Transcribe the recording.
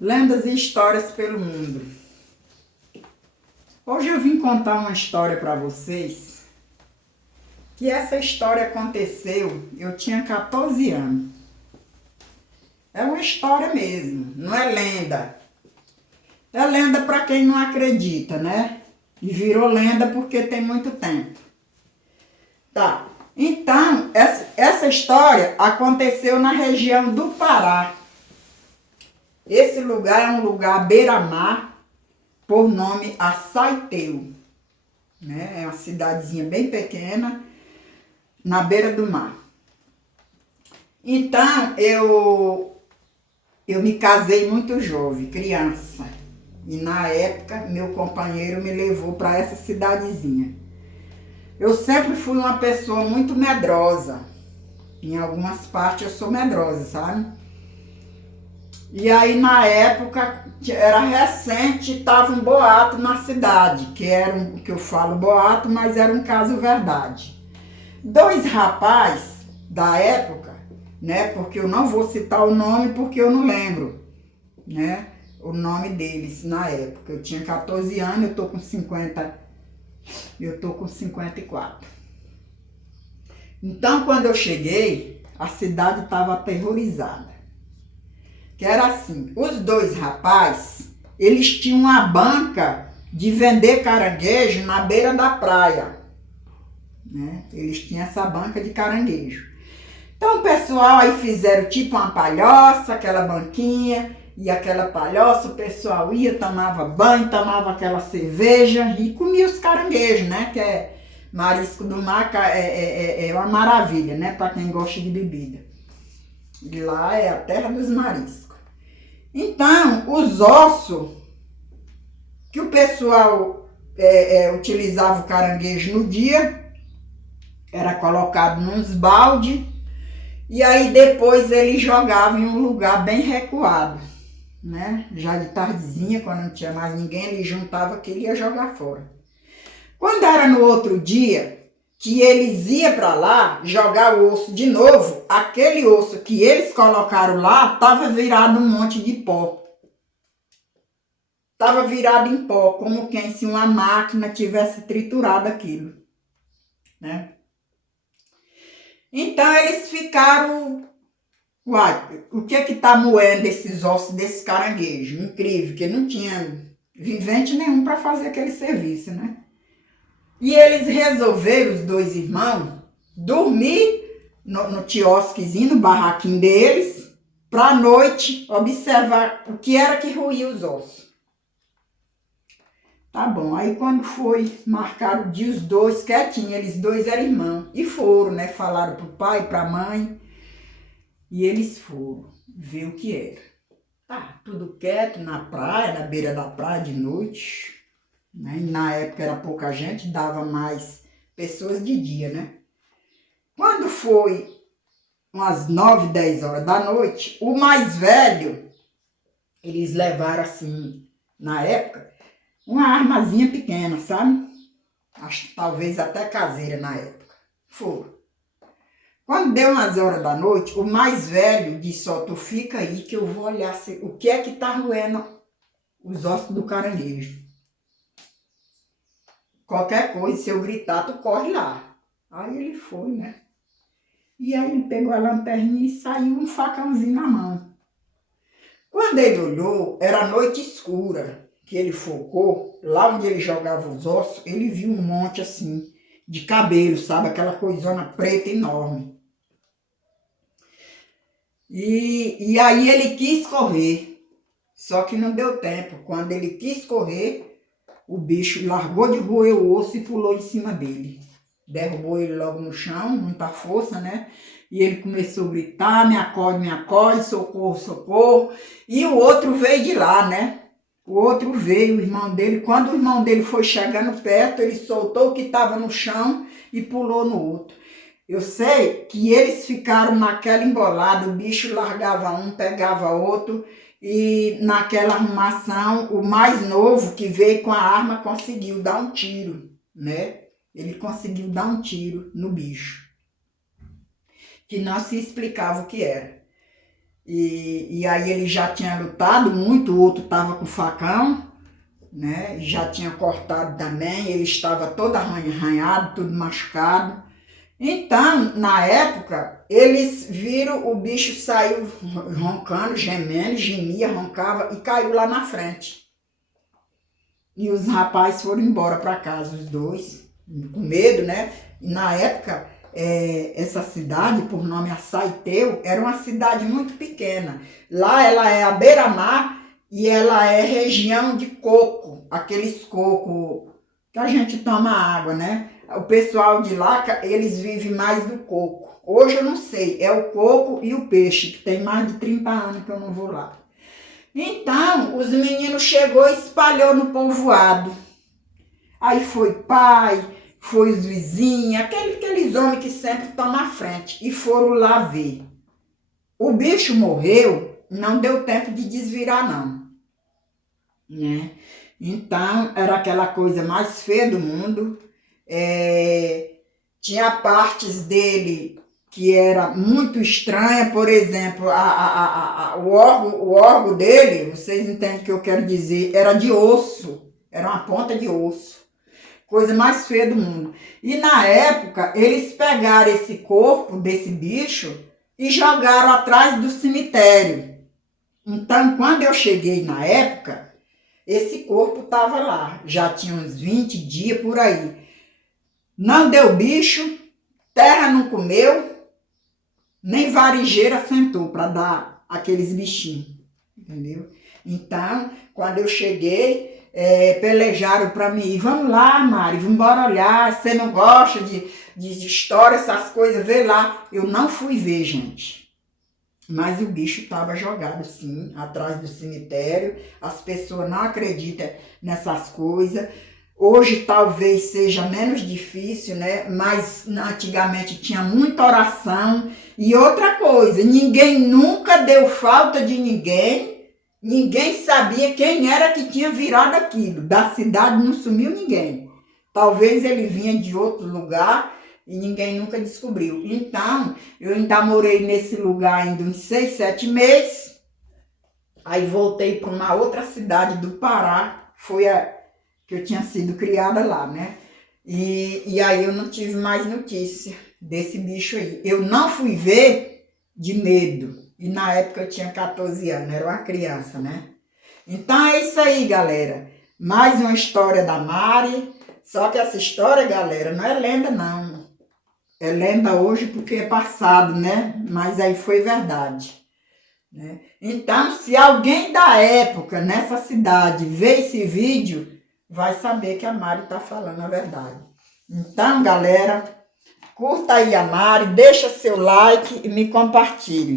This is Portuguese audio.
Lendas e histórias pelo mundo. Hoje eu vim contar uma história para vocês, que essa história aconteceu, eu tinha 14 anos. É uma história mesmo, não é lenda. É lenda para quem não acredita, né? E virou lenda porque tem muito tempo. Tá, então, essa história aconteceu na região do Pará. Esse lugar é um lugar beira-mar, por nome Açaiteu, né? É uma cidadezinha bem pequena, na beira do mar. Então, eu me casei muito jovem, criança. E na época, meu companheiro me levou para essa cidadezinha. Eu sempre fui uma pessoa muito medrosa. Em algumas partes eu sou medrosa, sabe? E aí, na época, era recente, estava um boato na cidade, que era que eu falo boato, mas era um caso verdade. Dois rapazes da época, né, porque eu não vou citar o nome porque eu não lembro, né, o nome deles na época. Eu tinha 14 anos, eu tô com 54. Então, quando eu cheguei, a cidade estava aterrorizada. Que era assim, os dois rapazes, eles tinham uma banca de vender caranguejo na beira da praia, né? Eles tinham essa banca de caranguejo. Então o pessoal aí fizeram tipo uma palhoça, aquela banquinha, e aquela palhoça, o pessoal ia, tomava banho, tomava aquela cerveja e comia os caranguejos, né? Que é marisco do mar, é uma maravilha, né? Para quem gosta de bebida. E lá é a terra dos mariscos. Então, os ossos que o pessoal utilizava o caranguejo no dia, era colocado nos balde, e aí depois ele jogava em um lugar bem recuado, né? Já de tardezinha, quando não tinha mais ninguém, ele juntava aquilo e ia jogar fora. Quando era no outro dia, que eles iam para lá jogar o osso de novo, aquele osso que eles colocaram lá estava virado um monte de pó. Estava virado em pó, como quem se uma máquina tivesse triturado aquilo, né? Então eles ficaram, uai, o que é que tá moendo esses ossos desse caranguejo? Incrível, que não tinha vivente nenhum para fazer aquele serviço, né? E eles resolveram, os dois irmãos, dormir no quiosquezinho, no barraquinho deles, para a noite observar o que era que roía os ossos. Tá bom, aí quando foi marcar o dia, os dois quietinhos, eles dois eram irmãos, e foram, né, falaram pro pai, pra mãe, e eles foram ver o que era. Tá, tudo quieto na praia, na beira da praia de noite, né, e na época era pouca gente, dava mais pessoas de dia, né. Quando foi umas 9, 10 horas da noite, o mais velho, eles levaram assim, na época, uma armazinha pequena, sabe? Acho que talvez até caseira na época. Foram. Quando deu umas horas da noite, o mais velho disse, ó, tu fica aí que eu vou olhar o que é que tá roendo os ossos do caranguejo. Qualquer coisa, se eu gritar, tu corre lá. Aí ele foi, né? E aí ele pegou a lanterninha e saiu um facãozinho na mão. Quando ele olhou, era noite escura, que ele focou, lá onde ele jogava os ossos, ele viu um monte assim, de cabelo, sabe? Aquela coisona preta enorme. E aí ele quis correr, só que não deu tempo. Quando ele quis correr, o bicho largou de roer o osso e pulou em cima dele. Derrubou ele logo no chão, muita força, né? E ele começou a gritar, me acode, socorro, socorro. E o outro veio de lá, né? O outro veio, o irmão dele. Quando o irmão dele foi chegando perto, ele soltou o que estava no chão e pulou no outro. Eu sei que eles ficaram naquela embolada, o bicho largava um, pegava outro, e naquela arrumação, o mais novo que veio com a arma conseguiu dar um tiro, né? Ele conseguiu dar um tiro no bicho, que não se explicava o que era. E aí ele já tinha lutado muito, o outro estava com facão, né? Já tinha cortado também, ele estava todo arranhado, tudo machucado. Então, na época, eles viram o bicho saiu roncando, gemendo, gemia, roncava e caiu lá na frente. E os rapazes foram embora para casa, os dois, com medo, né? E na época, essa cidade, por nome Açaiteu, era uma cidade muito pequena. Lá ela é à beira-mar e ela é região de coco, aqueles cocos que a gente toma água, né? O pessoal de lá, eles vivem mais do coco. Hoje eu não sei, é o coco e o peixe, que tem mais de 30 anos que eu não vou lá. Então, os meninos chegou e espalhou no povoado. Aí foi pai, foi os vizinhos, aqueles homens que sempre estão na frente, e foram lá ver. O bicho morreu, não deu tempo de desvirar não, né? Então, era aquela coisa mais feia do mundo. Tinha partes dele que era muito estranha, por exemplo, o órgão dele, vocês entendem o que eu quero dizer, era de osso, era uma ponta de osso, coisa mais feia do mundo. E na época, eles pegaram esse corpo desse bicho e jogaram atrás do cemitério. Então, quando eu cheguei na época, esse corpo estava lá, já tinha uns 20 dias por aí. Não deu bicho, terra não comeu, nem varejeira sentou para dar aqueles bichinhos, entendeu? Então, quando eu cheguei, pelejaram para mim, vamos lá, Mari, vamos embora olhar, você não gosta de história, essas coisas, vê lá. Eu não fui ver, gente, mas o bicho estava jogado, sim, atrás do cemitério. As pessoas não acreditam nessas coisas. Hoje talvez seja menos difícil, né? Mas antigamente tinha muita oração. E outra coisa, ninguém nunca deu falta de ninguém. Ninguém sabia quem era que tinha virado aquilo. Da cidade não sumiu ninguém. Talvez ele vinha de outro lugar e ninguém nunca descobriu. Então, eu ainda morei nesse lugar ainda uns 6, 7 meses. Aí voltei para uma outra cidade do Pará. Foi que eu tinha sido criada lá, né? E aí eu não tive mais notícia desse bicho aí. Eu não fui ver de medo. E na época eu tinha 14 anos, era uma criança, né? Então é isso aí, galera. Mais uma história da Mari. Só que essa história, galera, não é lenda, não. É lenda hoje porque é passado, né? Mas aí foi verdade, né? Então, se alguém da época nessa cidade vê esse vídeo, vai saber que a Mari está falando a verdade. Então, galera, curta aí a Mari, deixa seu like e me compartilha.